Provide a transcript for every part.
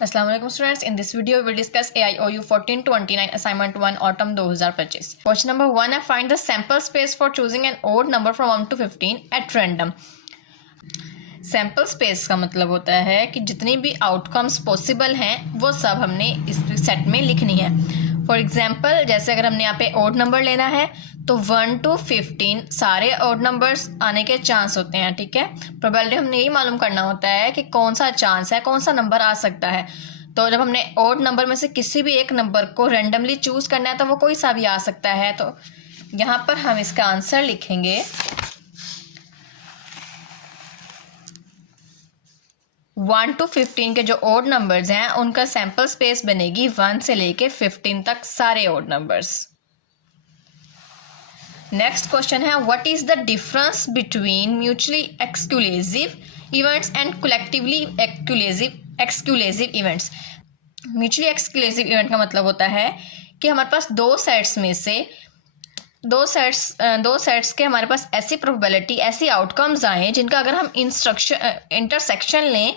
अस्सलाम वालेकुम students, in this video we will discuss AIOU 1429 assignment 1 autumn 2025। Question number 1 है, find the sample space for choosing an odd number from 1 to 15 at random. Sample space का मतलब होता है कि जितनी भी आउटकम्स पॉसिबल हैं वो सब हमने इस सेट में लिखनी है। फॉर एग्जाम्पल, जैसे अगर हमने यहाँ पे ओड नंबर लेना है तो 1 to 15 सारे ओड नंबर्स आने के चांस होते हैं। ठीक है, प्रोबेबिलिटी हमने यही मालूम करना होता है कि कौन सा चांस है, कौन सा नंबर आ सकता है। तो जब हमने ओड नंबर में से किसी भी एक नंबर को रैंडमली चूज करना है तो वो कोई सा भी आ सकता है। तो यहाँ पर हम इसका आंसर लिखेंगे 1 to 15 के जो ओड नंबर्स हैं उनका सैंपल स्पेस बनेगी 1 से लेके 15 तक सारे ओड नंबर्स। नेक्स्ट क्वेश्चन है, what is the difference between mutually exclusive events and collectively exclusive events. Mutually exclusive event का मतलब होता है कि हमारे पास दो सेट्स के हमारे पास ऐसी प्रोबेबिलिटी, ऐसी आउटकम्स आए जिनका अगर हम इंटरसेक्शन लें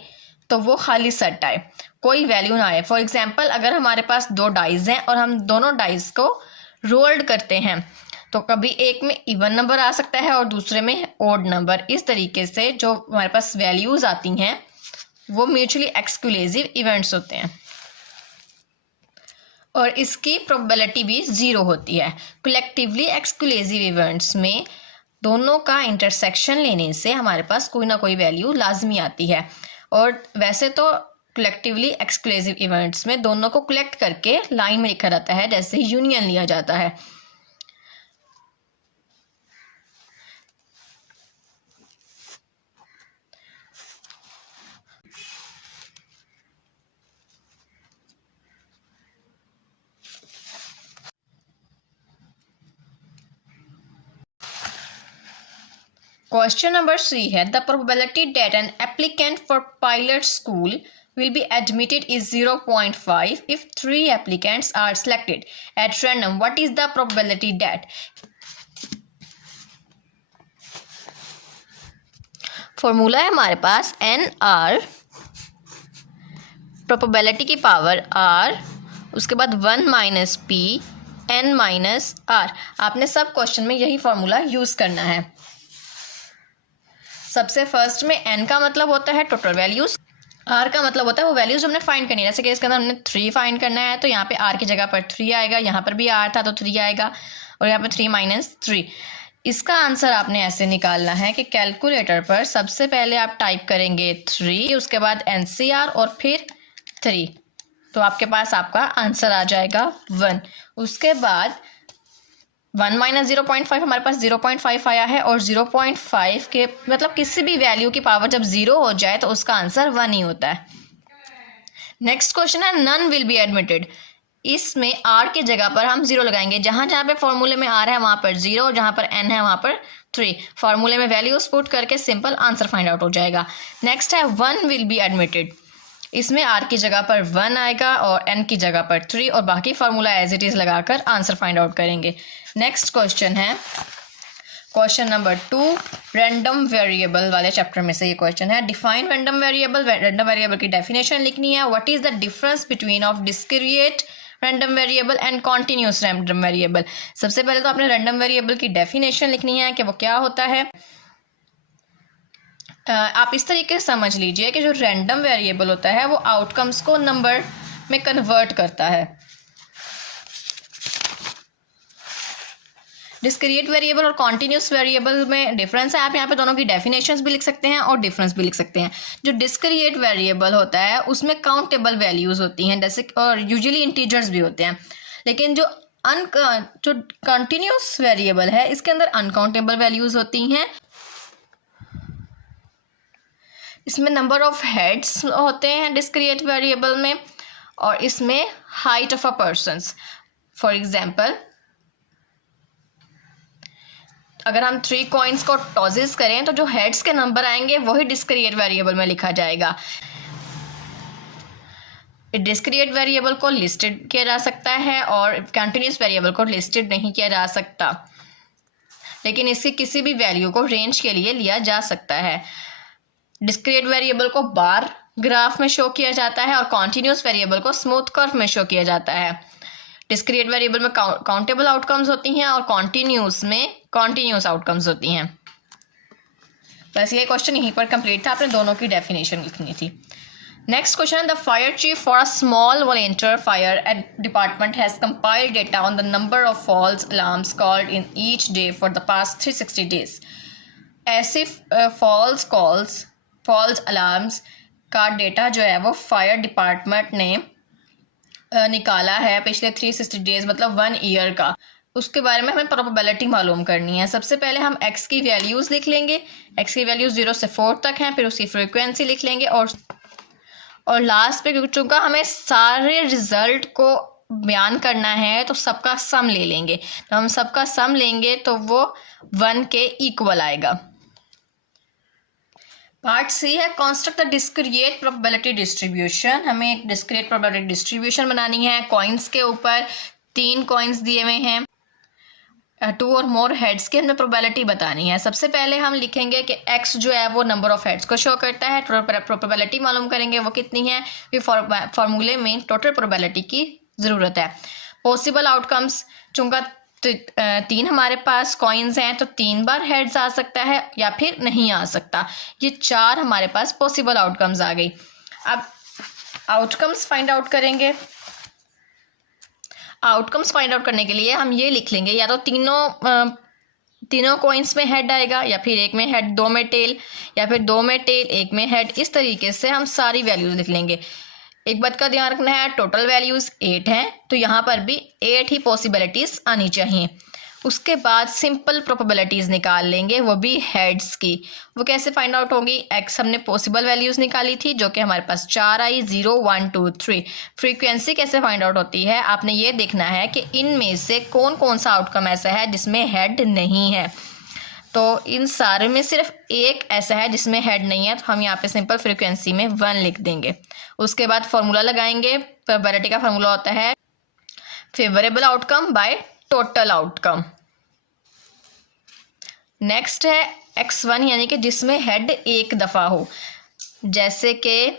तो वो खाली सेट आए, कोई वैल्यू ना आए। फॉर एग्जाम्पल, अगर हमारे पास दो डाइज हैं और हम दोनों डाइज को रोल्ड करते हैं तो कभी एक में इवन नंबर आ सकता है और दूसरे में ओड नंबर। इस तरीके से जो हमारे पास वैल्यूज आती हैं वो म्यूचुअली एक्सक्लूसिव इवेंट्स होते हैं और इसकी प्रोबेबिलिटी भी 0 होती है। कलेक्टिवली एक्सक्लूसिव इवेंट्स में दोनों का इंटरसेक्शन लेने से हमारे पास कोई ना कोई वैल्यू लाजमी आती है। और वैसे तो कलेक्टिवली एक्सक्लूसिव इवेंट्स में दोनों को कलेक्ट करके लाइन में लिखा जाता है, जैसे यूनियन लिया जाता है। Question number 3 है, the probability that an applicant for pilot school will be admitted is 0.5 if 3 applicants are selected at random. What is the probability that? Formula है हमारे पास NR, प्रोबेबिलिटी की पावर R, उसके बाद 1 minus P N minus R। आपने सब question में यही formula use करना है। सबसे फर्स्ट में n का मतलब होता है टोटल वैल्यूज, r का मतलब होता है वो वैल्यूज हमने फाइंड करनी है। जैसे कि इसके अंदर हमने 3 फाइंड करना है तो यहाँ पे r की जगह पर 3 आएगा, यहाँ पर भी r था तो 3 आएगा और यहाँ पे 3 माइनस 3। इसका आंसर आपने ऐसे निकालना है कि कैलकुलेटर पर सबसे पहले आप टाइप करेंगे 3, उसके बाद NCR और फिर 3, तो आपके पास आपका आंसर आ जाएगा 1। उसके बाद 1 माइनस 0.5 हमारे पास 0.5 आया है और 0.5 के मतलब किसी भी वैल्यू की पावर जब 0 हो जाए तो उसका आंसर 1 ही होता है। नेक्स्ट क्वेश्चन है, नन विल बी एडमिटेड। इसमें r की जगह पर हम 0 लगाएंगे, जहां जहां पे फॉर्मूले में r है वहां पर 0 और जहां पर n है वहां पर 3। फॉर्मूले में वैल्यूज पुट करके सिंपल आंसर फाइंड आउट हो जाएगा। नेक्स्ट है 1 विल बी एडमिटेड। इसमें r की जगह पर 1 आएगा और n की जगह पर 3 और बाकी फार्मूला एज इट इज लगाकर आंसर फाइंड आउट करेंगे। नेक्स्ट क्वेश्चन है क्वेश्चन नंबर 2, रैंडम वेरिएबल वाले चैप्टर में से ये क्वेश्चन है। Define random variable. Random variable की डेफिनेशन लिखनी है। What is the difference between of discrete random variable and continuous random variable. सबसे पहले तो आपने रैंडम वेरिएबल की डेफिनेशन लिखनी है कि वो क्या होता है। आप इस तरीके से समझ लीजिए कि जो रैंडम वेरिएबल होता है वो आउटकम्स को नंबर में कन्वर्ट करता है। डिस्क्रीट वेरिएबल और कॉन्टिन्यूस वेरिएबल में डिफरेंस है। आप यहाँ पे दोनों की डेफिनेशंस भी लिख सकते हैं और डिफरेंस भी लिख सकते हैं। जो डिस्क्रीट वेरिएबल होता है उसमें काउंटेबल वैल्यूज होती हैं, जैसे और यूजुअली इंटीजर्स भी होते हैं। लेकिन जो कॉन्टिन्यूस वेरिएबल है इसके अंदर अनकाउंटेबल वैल्यूज होती हैं। इसमें नंबर ऑफ हेड्स होते हैं डिस्क्रीट वेरिएबल में और इसमें height of a persons. For example, अगर हम 3 कॉइन्स को टॉसेस करें तो जो हेड्स के नंबर आएंगे वही डिस्क्रीट वेरिएबल में लिखा जाएगा। डिस्क्रीट वेरिएबल को लिस्टेड किया जा सकता है और कंटिन्यूस वेरिएबल को लिस्टेड नहीं किया जा सकता, लेकिन इसकी किसी भी वैल्यू को रेंज के लिए लिया जा सकता है। डिस्क्रीट वेरिएबल को बार ग्राफ में शो किया जाता है और कॉन्टिन्यूस वेरिएबल को स्मूथ कर्व में शो किया जाता है। डिस्क्रीट वेरिएबल में काउंटेबल आउटकम्स होती हैं और कॉन्टिन्यूस में कॉन्टिन्यूस आउटकम्स होती हैं। बस ये क्वेश्चन यहीं पर कंप्लीट था, आपने दोनों की डेफिनेशन लिखनी थी। Next question, the fire chief for a small volunteer fire department has compiled data on the number of false alarms called in each day for the past 360 days. ऐसे false alarms का data जो है वो fire department ने निकाला है पिछले 360 days मतलब 1 ईयर का। उसके बारे में हमें प्रोबेबिलिटी मालूम करनी है। सबसे पहले हम x की वैल्यूज़ लिख लेंगे। x की वैल्यूज़ 0 से 4 तक हैं, फिर उसकी फ्रीक्वेंसी लिख लेंगे और लास्ट पे चूँकि हमें सारे रिजल्ट को बयान करना है तो सबका सम ले लेंगे। तो हम सबका सम लेंगे तो वो 1 के इक्वल आएगा। पार्ट सी है construct the discrete probability distribution. हमें एक डिस्क्रीट प्रोबेबिलिटी डिस्ट्रीब्यूशन बनानी है। कॉइन्स के ऊपर 3 कॉइन्स दिए हुए हैं, 2 और मोर हेड्स की हमें प्रोबेबिलिटी बतानी है। सबसे पहले हम लिखेंगे कि x जो है वो नंबर ऑफ हेड्स को शो करता है। प्रोबेबिलिटी मालूम करेंगे वो कितनी है, फिर फॉर्मूले में टोटल प्रोबेबिलिटी की ज़रूरत है। पॉसिबल आउटकम्स, चूँकि 3 हमारे पास कॉइन्स हैं तो 3 बार हेड्स आ सकता है या फिर नहीं आ सकता। ये 4 हमारे पास पॉसिबल आउटकम्स आ गई। अब आउटकम्स फाइंड आउट करेंगे। आउटकम्स फाइंड आउट करने के लिए हम ये लिख लेंगे, या तो तीनों कॉइन्स में हेड आएगा, या फिर एक में हेड 2 में टेल, या फिर 2 में टेल 1 में हेड। इस तरीके से हम सारी वैल्यूज लिख लेंगे। एक बात का ध्यान रखना है, टोटल वैल्यूज 8 हैं तो यहाँ पर भी 8 ही पॉसिबिलिटीज आनी चाहिए। उसके बाद सिंपल प्रोबेबिलिटीज निकाल लेंगे, वो भी हेड्स की। वो कैसे फाइंड आउट होगी, एक्स हमने पॉसिबल वैल्यूज निकाली थी जो कि हमारे पास 4 आई, 0 1 2 3। फ्रीक्वेंसी कैसे फाइंड आउट होती है, आपने ये देखना है कि इनमें से कौन कौन सा आउटकम ऐसा है जिसमें हेड नहीं है। तो इन सारे में सिर्फ एक ऐसा है जिसमें हेड नहीं है, तो हम यहाँ पे सिंपल फ्रीक्वेंसी में 1 लिख देंगे। उसके बाद फॉर्मूला लगाएंगे। प्रोबेबिलिटी का फॉर्मूला होता है favourable outcome by total outcome. Next है x1 यानी कि जिसमें हेड एक दफ़ा हो, जैसे कि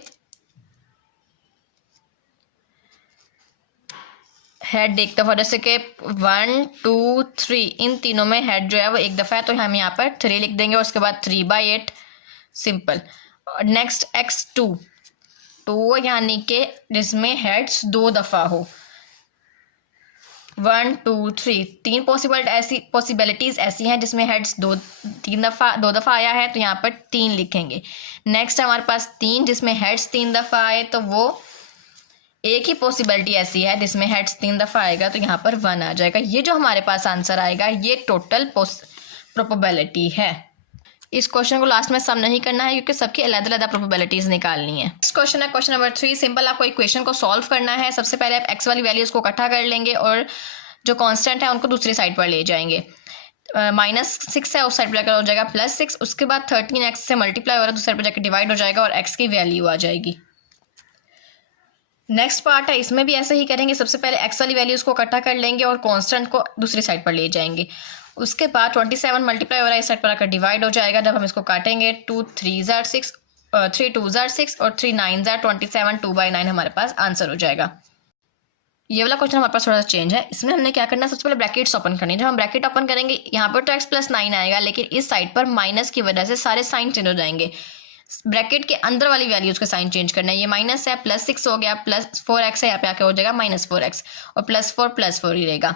हेड एक दफ़ा, जैसे कि 1 2 3 इन तीनों में हेड जो है वो एक दफ़ा है तो हम यहाँ पर 3 लिख देंगे और उसके बाद 3/8 सिंपल। नेक्स्ट x2 यानी कि जिसमें हेड्स 2 दफ़ा हो, 1 2 3 3 पॉसिबिलिटीज ऐसी हैं जिसमें हेड्स 2 दफ़ा आया है तो यहाँ पर 3 लिखेंगे। नेक्स्ट हमारे पास 3 जिसमें हेड्स 3 दफ़ा आए तो वो एक ही पॉसिबिलिटी ऐसी है जिसमें हेड्स 3 दफ़ा आएगा तो यहाँ पर 1 आ जाएगा। ये जो हमारे पास आंसर आएगा ये टोटल प्रोबेबिलिटी है। इस क्वेश्चन को लास्ट में सम नहीं करना है क्योंकि सबकी अलग-अलग प्रोबेबिलिटीज निकालनी है। नेक्स्ट क्वेश्चन है क्वेश्चन नंबर 3। सिंपल आपको इक्वेशन को सॉल्व करना है। सबसे पहले आप x वाली वैल्यूज को इकट्ठा कर लेंगे और जो कांस्टेंट है उनको दूसरी साइड पर ले जाएंगे। -6 है उस साइड पर जाकर हो जाएगा +6। उसके बाद 13x से मल्टीप्लाई हो रहा है दूसरी साइड पर जाकर डिवाइड हो जाएगा और x की वैल्यू आ जाएगी। नेक्स्ट पार्ट है, इसमें भी ऐसे ही करेंगे। सबसे पहले x वाली वैल्यूज को इकट्ठा कर लेंगे और कांस्टेंट को दूसरी साइड पर ले जाएंगे। उसके बाद 27 मल्टीप्लाई हो रहा है इस साइड पर आकर डिवाइड हो जाएगा। जब हम इसको काटेंगे 2 3 6 3 2 6 और 3 9 27 2/9 हमारे पास आंसर हो जाएगा। ये वाला क्वेश्चन हमारे पास थोड़ा सा चेंज है। इसमें हमने क्या करना है, सबसे पहले ब्रैकेट्स ओपन करनी है। जब हम ब्रैकेट ओपन करेंगे यहाँ पर तो x + 9 आएगा, लेकिन इस साइड पर माइनस की वजह से सारे साइन चेंज हो जाएंगे। ब्रैकेट के अंदर वाली वैल्यूज के साइन चेंज करना है। ये माइनस है, +6 हो गया, +4x है, यहाँ पे आके हो जाएगा -4x और +4 ही रहेगा।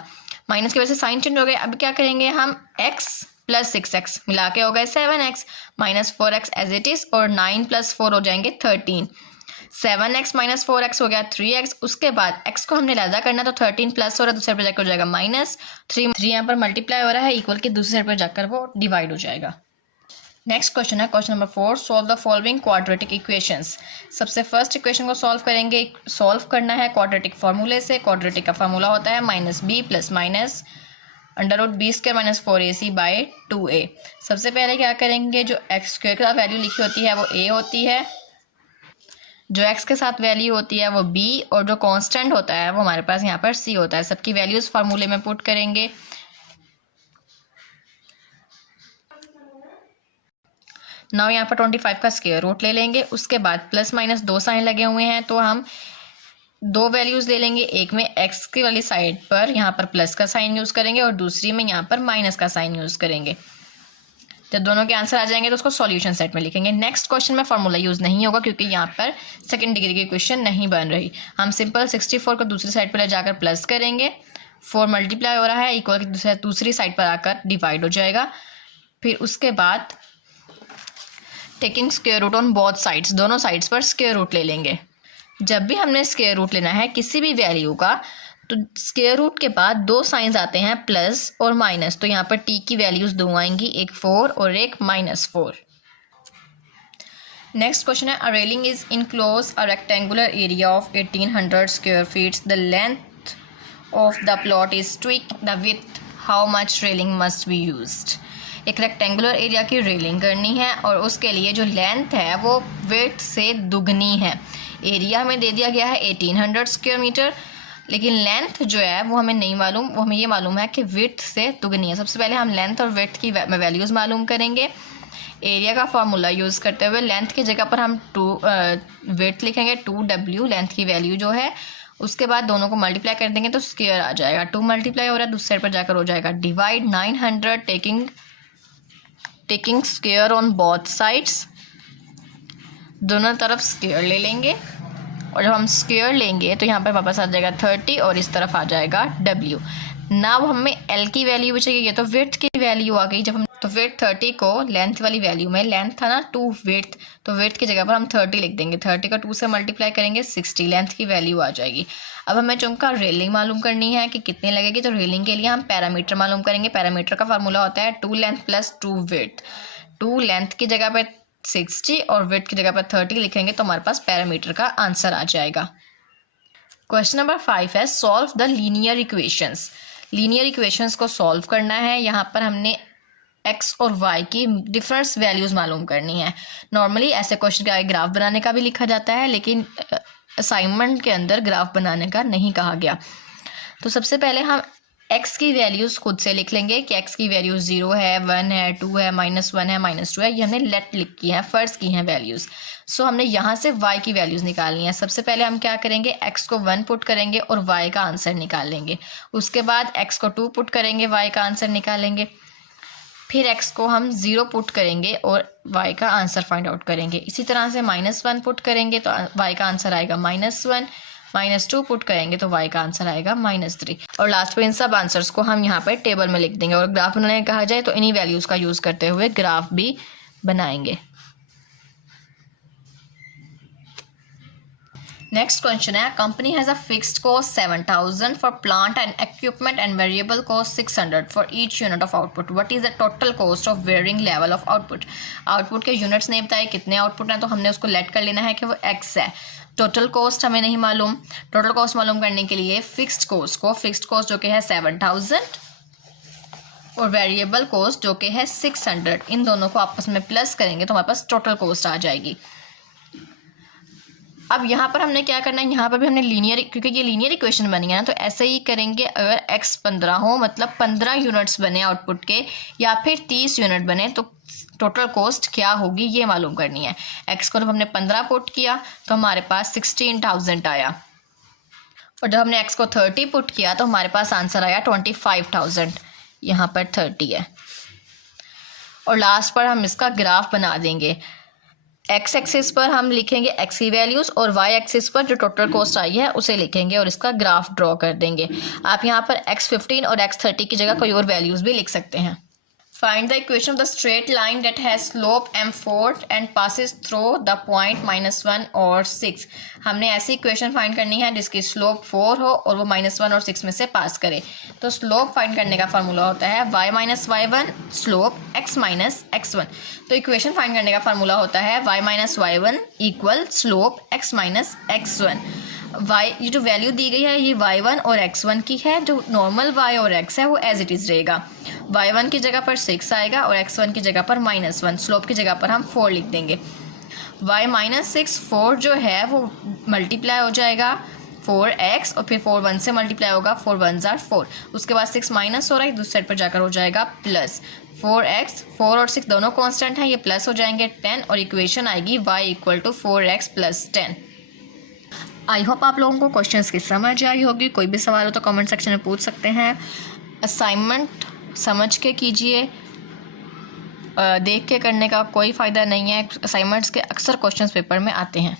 माइनस की वजह से साइन चेंज हो गए। अब क्या करेंगे हम, x + 6x मिला के हो गए 7x, -4x as it is और 9 + 4 हो जाएंगे 13। 7x - 4x हो गया 3x। उसके बाद x को हमने लहदा करना तो 13 प्लस हो रहा है दूसरे पर जाकर हो जाएगा -3 यहाँ पर मल्टीप्लाई हो रहा है इक्वल के दूसरे साइड पर जाकर वो डिवाइड हो जाएगा। नेक्स्ट क्वेश्चन है question number 4। Solve the following quadratic equations. सबसे फर्स्ट इक्वेशन को सॉल्व करेंगे। सॉल्व करना है क्वाड्रेटिक फार्मूले से। क्वाड्रेटिक का फार्मूला होता है -b + -√b² - 4ac/2a। सबसे पहले क्या करेंगे, जो x² का वैल्यू लिखी होती है वो a होती है, जो x के साथ वैल्यू होती है वो b, और जो कांस्टेंट होता है वो हमारे पास यहाँ पर c होता है। सबकी वैल्यूज फार्मूले में पुट करेंगे। नाउ यहाँ पर 25 का स्क्वायर रूट ले लेंगे, उसके बाद प्लस माइनस 2 साइन लगे हुए हैं तो हम 2 वैल्यूज़ ले लेंगे। एक में एक्स की वाली साइड पर यहाँ पर प्लस का साइन यूज़ करेंगे और दूसरी में यहाँ पर माइनस का साइन यूज़ करेंगे। जब दोनों के आंसर आ जाएंगे तो उसको सॉल्यूशन सेट में लिखेंगे। नेक्स्ट क्वेश्चन में फार्मूला यूज़ नहीं होगा क्योंकि यहाँ पर सेकंड डिग्री की क्वेश्चन नहीं बन रही। हम सिंपल 64 को दूसरी साइड पर ले जाकर प्लस करेंगे, 4 मल्टीप्लाई हो रहा है, इक्वल दूसरी साइड पर आकर डिवाइड हो जाएगा। फिर उसके बाद taking square root on both sides, दोनों साइड्स पर स्क्वायर रूट ले लेंगे। जब भी हमने स्क्वायर रूट लेना है किसी भी वैल्यू का तो स्क्वायर रूट के बाद 2 साइंस आते हैं प्लस और माइनस, तो यहाँ पर टी की वैल्यूज 2 आएंगी, एक 4 और एक -4। नेक्स्ट क्वेश्चन है, a railing is enclose a rectangular area of 1800 square feet, the length of the plot is twice the width, how much railing must be used. एक रेक्टेंगुलर एरिया की railing करनी है और उसके लिए जो लेंथ है वो विड्थ से दुगनी है। एरिया हमें दे दिया गया है 1800 स्क्वायर मीटर, लेकिन लेंथ जो है वो हमें नहीं मालूम, वो हमें ये मालूम है कि विड्थ से दुगनी है। सबसे पहले हम लेंथ और विड्थ की वैल्यूज़ मालूम करेंगे। एरिया का फार्मूला यूज़ करते हुए लेंथ की जगह पर हम विड्थ लिखेंगे 2w, लेंथ की वैल्यू जो है। उसके बाद दोनों को मल्टीप्लाई कर देंगे तो स्क्वायर आ जाएगा, 2 मल्टीप्लाई हो रहा है, दूसरी साइड पर जाकर हो जाएगा divide 900, taking square on both sides, दोनों तरफ स्क्वायर ले लेंगे और जब हम स्क्वायर लेंगे तो यहाँ पर वापस आ जाएगा 30 और इस तरफ आ जाएगा w। नाउ हमें l की वैल्यू भी चाहिए, तो विड्थ की वैल्यू आ गई। जब हम तो विड्थ 30 को लेंथ वाली वैल्यू में, लेंथ था ना 2 विड्थ, तो विड्थ की जगह पर हम 30 लिख देंगे, 30 का 2 से मल्टीप्लाई करेंगे 60, लेंथ की वैल्यू आ जाएगी। अब हमें चूंकि रेलिंग मालूम करनी है कि कितनी लगेगी, तो रेलिंग के लिए हम पैरामीटर मालूम करेंगे। पैरामीटर का फार्मूला होता है 2 लेंथ प्लस 2 विड्थ। 2 लेंथ की जगह पर 60 और विड्थ की जगह पर 30 लिखेंगे तो हमारे पास पैरामीटर का आंसर आ जाएगा। क्वेश्चन नंबर 5 है, solve the linear equations. Linear equations को सॉल्व करना है। यहाँ पर हमने x और y की डिफरेंस वैल्यूज मालूम करनी है। नॉर्मली ऐसे क्वेश्चन के आगे ग्राफ बनाने का भी लिखा जाता है, लेकिन असाइनमेंट के अंदर ग्राफ बनाने का नहीं कहा गया। तो सबसे पहले हम x की वैल्यूज खुद से लिख लेंगे कि x की वैल्यू 0 है, 1 है, 2 है, -1 है, -2 है, ये हमने लेट लिख की है, फर्ज की हैं वैल्यूज। सो हमने यहाँ से y की वैल्यूज निकालनी है। सबसे पहले हम क्या करेंगे, x को 1 पुट करेंगे और y का आंसर निकाल लेंगे। उसके बाद x को 2 पुट करेंगे, y का आंसर निकालेंगे। फिर x को हम 0 पुट करेंगे और y का आंसर फाइंड आउट करेंगे। इसी तरह से -1 पुट करेंगे तो y का आंसर आएगा -1, -2 पुट करेंगे तो y का आंसर आएगा -3। और लास्ट पे इन सब आंसर्स को हम यहाँ पर टेबल में लिख देंगे और ग्राफ बनाने कहा जाए तो इन्हीं वैल्यूज़ का यूज़ करते हुए ग्राफ भी बनाएंगे। नेक्स्ट क्वेश्चन है, company has a fixed cost 7000 for plant and equipment and variable cost 600 for each unit of output. What is the total cost of varying level of output. Output के units नहीं बताए कितने output हैं, तो हमने उसको late कर लेना है कि वो x है। टोटल कॉस्ट हमें नहीं मालूम। टोटल कॉस्ट मालूम करने के लिए फिक्स्ड कॉस्ट जो कि है 7000 और वेरिएबल कॉस्ट जो कि है 600, इन दोनों को आपस में प्लस करेंगे तो हमारे पास टोटल कॉस्ट आ जाएगी। अब यहाँ पर हमने क्या करना है, यहाँ पर भी हमने लीनियर, क्योंकि ये लीनियर इक्वेशन बनी है ना, तो ऐसे ही करेंगे। अगर x 15 हो, मतलब 15 यूनिट्स बने आउटपुट के या फिर 30 यूनिट बने, तो टोटल कॉस्ट क्या होगी ये मालूम करनी है। x को जब हमने 15 पुट किया तो हमारे पास 16,000 आया, और जब हमने x को 30 पुट किया तो हमारे पास आंसर आया 25,000। यहाँ पर 30 है और लास्ट पर हम इसका ग्राफ बना देंगे। x एक्सिस पर हम लिखेंगे x की वैल्यूज़ और y एक्सिस पर जो टोटल कॉस्ट आई है उसे लिखेंगे और इसका ग्राफ ड्रॉ कर देंगे। आप यहाँ पर x15 और x30 की जगह कोई और वैल्यूज़ भी लिख सकते हैं। Find the equation of the straight line that has slope m4 and passes through the point -1 और 6। हमने ऐसी इक्वेशन फाइंड करनी है जिसकी स्लोप 4 हो और वो -1 और 6 में से पास करे। तो स्लोप फाइंड करने का फार्मूला होता है y - y1 slope x - x1। तो इक्वेशन फाइंड करने का फार्मूला होता है y - y1 equal slope x - x1। y ये जो वैल्यू दी गई है ये y1 और x1 की है। जो नॉर्मल y और x है वो एज इट इज़ रहेगा। y1 की जगह पर 6 आएगा और x1 की जगह पर -1, स्लोप की जगह पर हम 4 लिख देंगे। y - 6 4 जो है वो मल्टीप्लाई हो जाएगा 4x और फिर 4 1 से मल्टीप्लाई होगा, 4 1 जार 4, उसके बाद 6 माइनस हो रहा है, दूसरी साइड पर जाकर हो जाएगा प्लस 4x, 4 और 6 दोनों कांस्टेंट हैं, ये प्लस हो जाएंगे 10 और इक्वेशन आएगी y equal to 4x plus 10। I hope आप लोगों को क्वेश्चंस की समझ आई होगी। कोई भी सवाल हो तो कमेंट सेक्शन में पूछ सकते हैं। असाइनमेंट समझ के कीजिए, देख के करने का कोई फ़ायदा नहीं है। असाइनमेंट्स के अक्सर क्वेश्चंस पेपर में आते हैं।